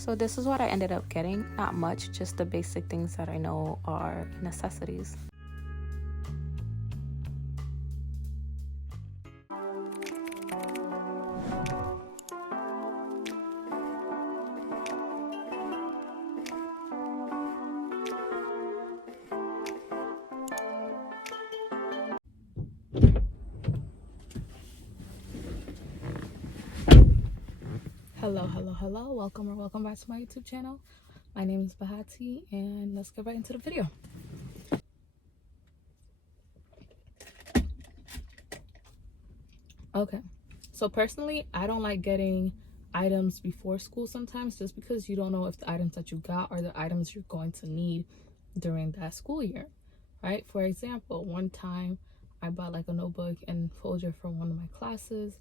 So this is what I ended up getting. Not much, just the basic things that I know are necessities. Hello. Welcome back to my YouTube channel. My name is Bahati, and let's get right into the video. Okay, so personally, I don't like getting items before school sometimes, just because you don't know if the items that you got are the items you're going to need during that school year, right? For example, one time I bought like a notebook and folder for one of my classes,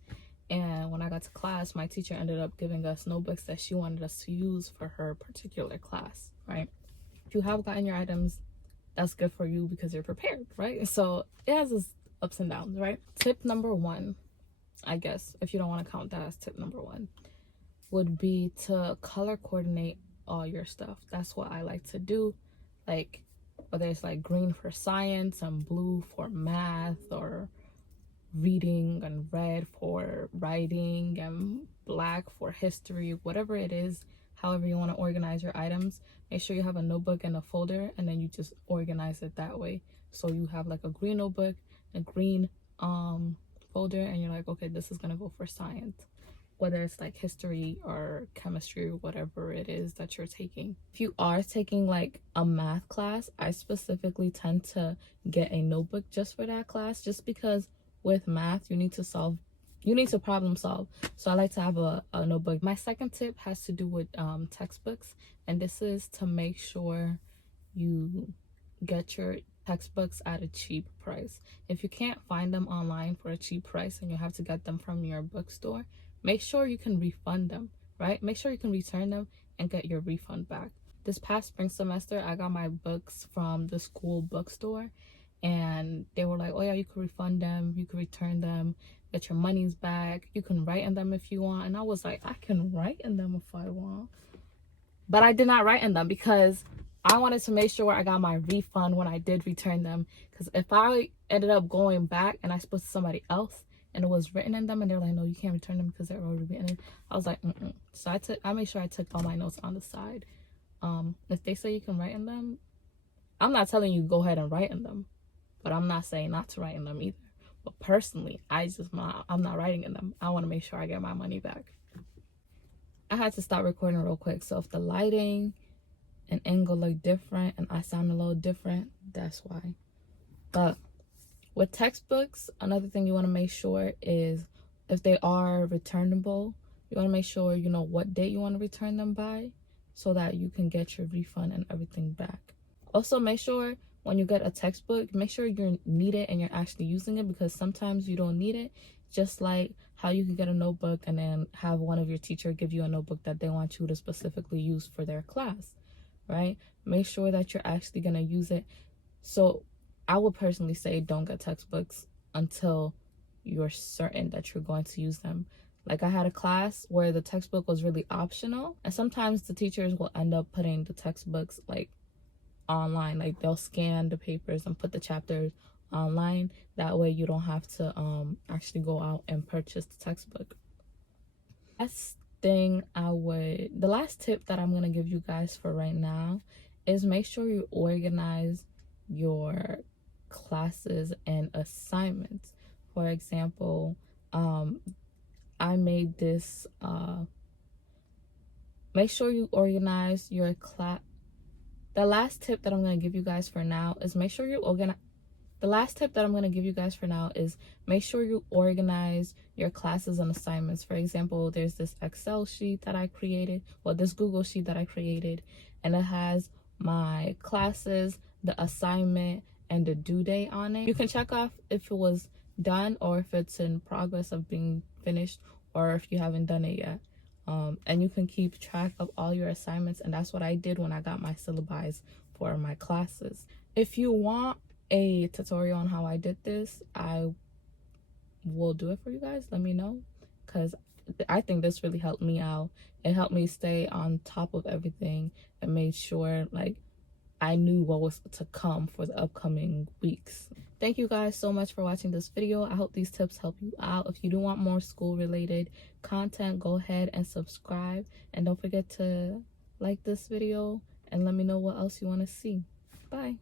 and when I got to class, my teacher ended up giving us notebooks that she wanted us to use for her particular class, right? If you have gotten your items, that's good for you because you're prepared, right? So it has its ups and downs, right? Tip number one, I guess, if you don't want to count that as tip number one, would be to color coordinate all your stuff. That's what I like to do. Like, whether it's like green for science and blue for math, or reading and red for writing and black for history, whatever it is, however you want to organize your items, make sure you have a notebook and a folder, and then you just organize it that way. So you have like a green notebook, a green folder, and you're like, okay, this is gonna go for science, whether it's like history or chemistry or whatever it is that you're taking. If you are taking like a math class, I specifically tend to get a notebook just for that class, just because with math you need to problem solve. So I like to have a notebook. My second tip has to do with textbooks, and this is to make sure you get your textbooks at a cheap price. If you can't find them online for a cheap price and you have to get them from your bookstore, make sure you can refund them, right? Make sure you can return them and get your refund back. This past spring semester, I got my books from the school bookstore, and they were like, oh yeah, you could refund them, you could return them, get your monies back, you can write in them if you want. And I was like, I can write in them if I want. But I did not write in them because I wanted to make sure I got my refund when I did return them. Because if I ended up going back and I spoke to somebody else and it was written in them and they're like, no, you can't return them because they're already written in, I was like, So I made sure I took all my notes on the side. If they say you can write in them, I'm not telling you go ahead and write in them, but I'm not saying not to write in them either. But personally, I'm not writing in them. I want to make sure I get my money back. I had to stop recording real quick, so if the lighting and angle look different and I sound a little different, that's why. But with textbooks, another thing you want to make sure is if they are returnable, you want to make sure you know what date you want to return them by, so that you can get your refund and everything back. Also, make sure when you get a textbook, make sure you need it and you're actually using it, because sometimes you don't need it. Just like how you can get a notebook and then have one of your teacher give you a notebook that they want you to specifically use for their class, right? Make sure that you're actually going to use it. So I would personally say don't get textbooks until you're certain that you're going to use them. Like, I had a class where the textbook was really optional, and sometimes the teachers will end up putting the textbooks like online. Like, they'll scan the papers and put the chapters online. That way you don't have to actually go out and purchase the textbook. The last tip that I'm gonna give you guys for right now is make sure you organize your classes and assignments. For example, I made this make sure you organize your class. The last tip that I'm going to give you guys for now is make sure you organize your classes and assignments. For example, there's this Excel sheet that I created, this Google sheet that I created, and it has my classes, the assignment, and the due date on it. You can check off if it was done or if it's in progress of being finished, or if you haven't done it yet. And you can keep track of all your assignments, and that's what I did when I got my syllabi for my classes. If you want a tutorial on how I did this, I will do it for you guys. Let me know, because I think this really helped me out. It helped me stay on top of everything and made sure like I knew what was to come for the upcoming weeks. Thank you guys so much for watching this video. I hope these tips help you out. If you do want more school related content, go ahead and subscribe, and don't forget to like this video and let me know what else you want to see. Bye.